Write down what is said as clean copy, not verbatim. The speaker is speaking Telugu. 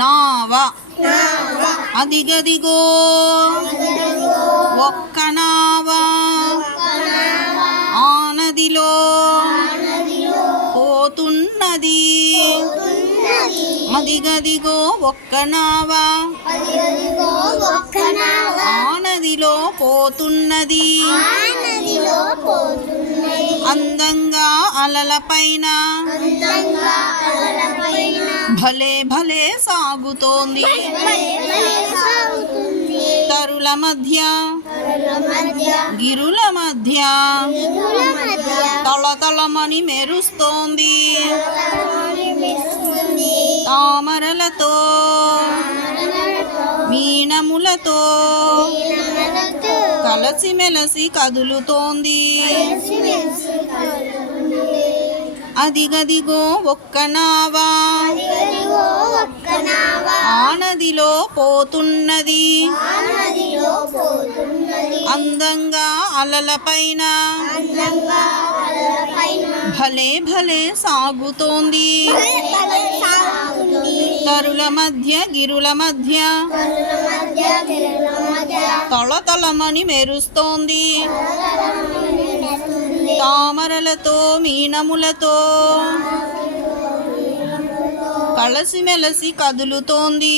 నావ అదిగదిగో ఒక్క నావ ఆ నదిలో పోతున్నది. అదిగదిగో ఒక్క నావ ఆ నదిలో పోతున్నది. అందంగా అలలపైన భలే భలే సాగుతోంది. తరుల మధ్య గిరుల మధ్య తళతళమని మెరుస్తోంది. తామరలతో మీనములతో కలసిమెలసి కదులుతోంది. అదిగదిగో ఒక్క నావ ఆ నదిలో పోతున్నది. అందంగా అలలపైన భలే భలే సాగుతోంది. తరుల మధ్య గిరుల మధ్య తళతళమని మెరుస్తోంది. తామరలతో మీనములతో కలసిమెలసి కదులుతోంది.